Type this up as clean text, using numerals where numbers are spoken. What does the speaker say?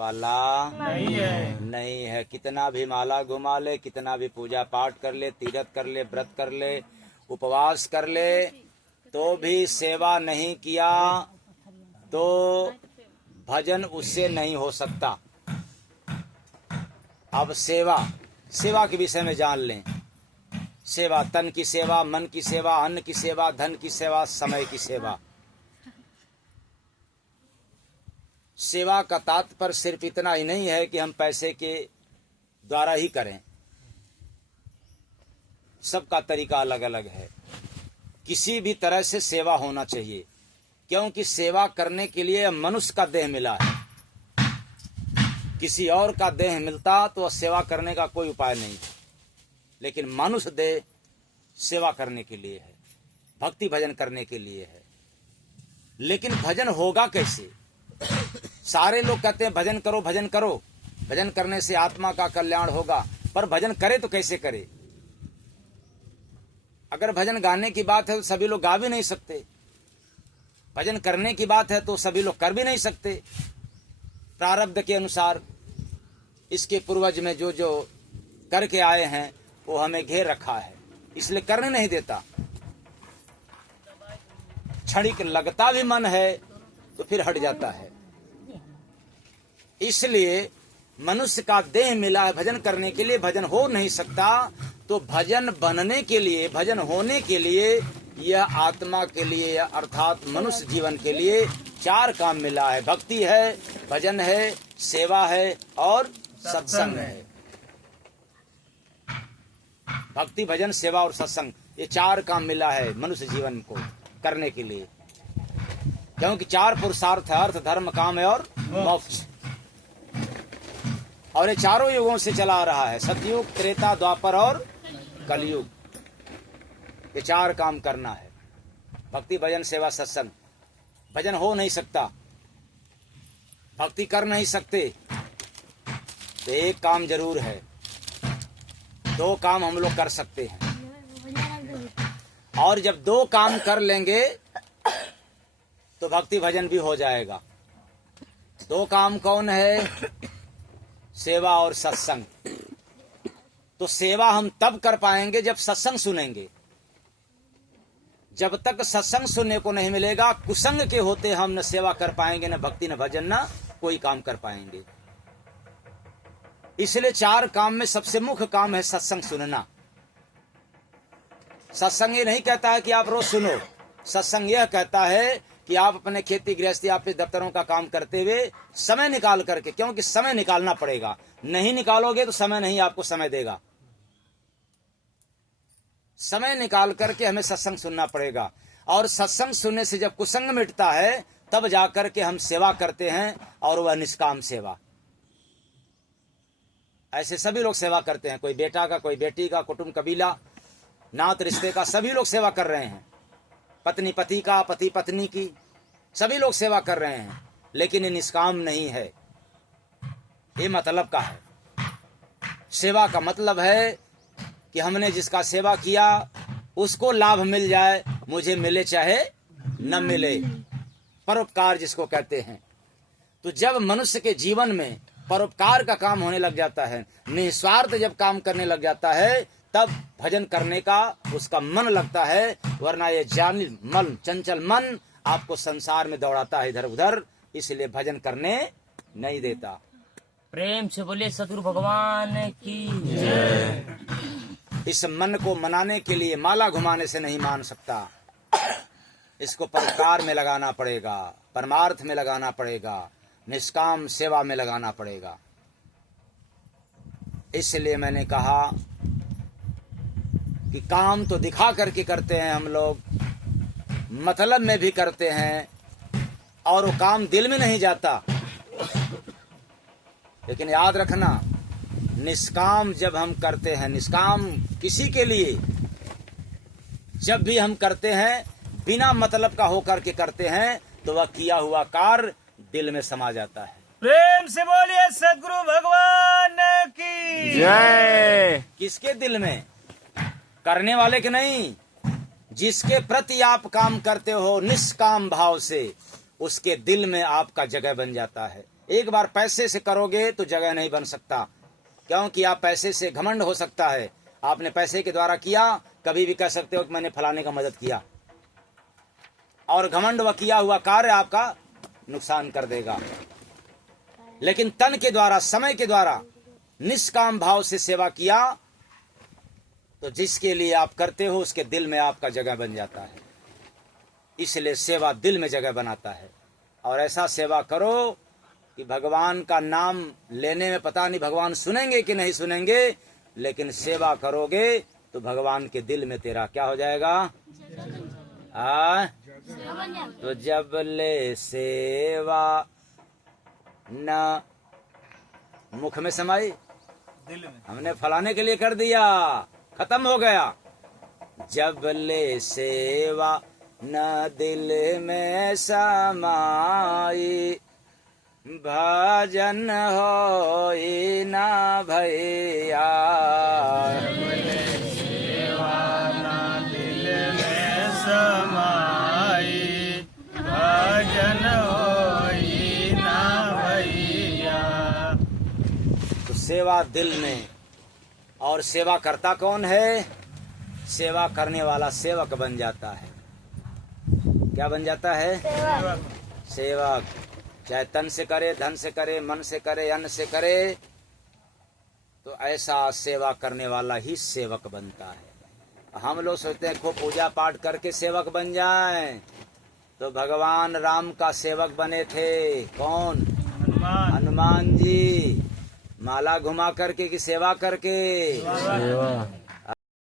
वाला नहीं है। कितना भी माला घुमा ले, कितना भी पूजा पाठ कर ले, तीर्थ कर ले, व्रत कर ले, उपवास कर ले, तो भी सेवा नहीं किया तो भजन उससे नहीं हो सकता। अब सेवा के विषय में जान लें। सेवा, तन की सेवा, मन की सेवा, अन्न की सेवा, धन की सेवा, समय की सेवा। सेवा का तात्पर्य सिर्फ इतना ही नहीं है कि हम पैसे के द्वारा ही करें। सबका तरीका अलग अलग है। किसी भी तरह से सेवा होना चाहिए, क्योंकि सेवा करने के लिए मनुष्य का देह मिला है। किसी और का देह मिलता तो सेवा करने का कोई उपाय नहीं, लेकिन मनुष्य देह सेवा करने के लिए है, भक्ति भजन करने के लिए है। लेकिन भजन होगा कैसे? सारे लोग कहते हैं भजन करो, भजन करो, भजन करने से आत्मा का कल्याण होगा, पर भजन करे तो कैसे करे? अगर भजन गाने की बात है तो सभी लोग गा भी नहीं सकते। भजन करने की बात है तो सभी लोग कर भी नहीं सकते। प्रारब्ध के अनुसार इसके पूर्वज में जो जो करके आए हैं वो हमें घेर रखा है, इसलिए करने नहीं देता। क्षणिक लगता भी मन है तो फिर हट जाता है। इसलिए मनुष्य का देह मिला है भजन करने के लिए, भजन हो नहीं सकता। तो भजन बनने के लिए, भजन होने के लिए, यह आत्मा के लिए अर्थात मनुष्य जीवन के लिए 4 काम मिला है। भक्ति है, भजन है, सेवा है और सत्संग है। भक्ति, भजन, सेवा और सत्संग, ये 4 काम मिला है मनुष्य जीवन को करने के लिए। क्योंकि 4 पुरुषार्थ है, अर्थ, धर्म, काम है और मोक्ष। और ये चारों युगों से चला आ रहा है, सतयुग, त्रेता, द्वापर और कलयुग। ये 4 काम करना है, भक्ति, भजन, सेवा, सत्संग। भजन हो नहीं सकता, भक्ति कर नहीं सकते, तो एक काम जरूर है। 2 काम हम लोग कर सकते हैं, और जब 2 काम कर लेंगे तो भक्ति भजन भी हो जाएगा। 2 काम कौन है? सेवा और सत्संग। तो सेवा हम तब कर पाएंगे जब सत्संग सुनेंगे। जब तक सत्संग सुनने को नहीं मिलेगा, कुसंग के होते हम न सेवा कर पाएंगे, न भक्ति, न भजन, न कोई काम कर पाएंगे। इसलिए 4 काम में सबसे मुख्य काम है सत्संग सुनना। सत्संग ये नहीं कहता है कि आप रोज सुनो। सत्संग यह कहता है कि आप अपने खेती गृहस्थी, आपके दफ्तरों का काम करते हुए समय निकाल करके, क्योंकि समय निकालना पड़ेगा, नहीं निकालोगे तो समय नहीं आपको समय देगा। समय निकाल करके हमें सत्संग सुनना पड़ेगा, और सत्संग सुनने से जब कुसंग मिटता है तब जाकर के हम सेवा करते हैं, और वह निष्काम सेवा। ऐसे सभी लोग सेवा करते हैं, कोई बेटा का, कोई बेटी का, कुटुंब कबीला, नात रिश्ते का, सभी लोग सेवा कर रहे हैं। पत्नी पति का, पति पत्नी की, सभी लोग सेवा कर रहे हैं, लेकिन ये निष्काम नहीं है। ये मतलब का है। सेवा का मतलब है कि हमने जिसका सेवा किया उसको लाभ मिल जाए, मुझे मिले चाहे न मिले, परोपकार जिसको कहते हैं। तो जब मनुष्य के जीवन में परोपकार का काम होने लग जाता है, निस्वार्थ जब काम करने लग जाता है, तब भजन करने का उसका मन लगता है। वरना ये जानिल मन, चंचल मन आपको संसार में दौड़ाता है इधर उधर, इसलिए भजन करने नहीं देता। प्रेम से बोलिए सतगुरु भगवान की जय। इस मन को मनाने के लिए माला घुमाने से नहीं मान सकता। इसको परोपकार में लगाना पड़ेगा, परमार्थ में लगाना पड़ेगा, निष्काम सेवा में लगाना पड़ेगा। इसलिए मैंने कहा कि काम तो दिखा करके करते हैं हम लोग, मतलब में भी करते हैं, और वो काम दिल में नहीं जाता। लेकिन याद रखना, निष्काम जब हम करते हैं, निष्काम किसी के लिए जब भी हम करते हैं, बिना मतलब का होकर के करते हैं, तो वह किया हुआ कार्य दिल में समा जाता है। प्रेम से बोलिए सतगुरु भगवान की जय। किसके दिल में? करने वाले के नहीं। जिसके प्रति आप काम करते हो निष्काम भाव से, उसके दिल में आपका जगह बन जाता है। एक बार पैसे से करोगे तो जगह नहीं बन सकता, क्योंकि आप पैसे से घमंड हो सकता है। आपने पैसे के द्वारा किया, कभी भी कह सकते हो कि मैंने फलाने का मदद किया, और घमंड व किया हुआ कार्य आपका नुकसान कर देगा। लेकिन तन के द्वारा, समय के द्वारा निष्काम भाव से सेवा किया तो जिसके लिए आप करते हो उसके दिल में आपका जगह बन जाता है। इसलिए सेवा दिल में जगह बनाता है। और ऐसा सेवा करो कि भगवान का नाम लेने में पता नहीं भगवान सुनेंगे कि नहीं सुनेंगे, लेकिन सेवा करोगे तो भगवान के दिल में तेरा क्या हो जाएगा? तो जब ले सेवा न मुख में समाई, दिल में हमने फलाने के लिए कर दिया, खत्म हो गया। जब ले सेवा न दिल में समाई, भजन होई ना भैया। दिल में समाई, भजन होई ना भैया। तो सेवा दिल में, और सेवा करता कौन है? सेवा करने वाला सेवक बन जाता है। क्या बन जाता है? सेवक। चाहे तन से करे, धन से करे, मन से करे, अन्न से करे, तो ऐसा सेवा करने वाला ही सेवक बनता है। हम लोग सोचते हैं खूब पूजा पाठ करके सेवक बन जाएं, तो भगवान राम का सेवक बने थे। कौन? हनुमान। हनुमान जी। माला घुमा करके कि सेवा करके? सेवा।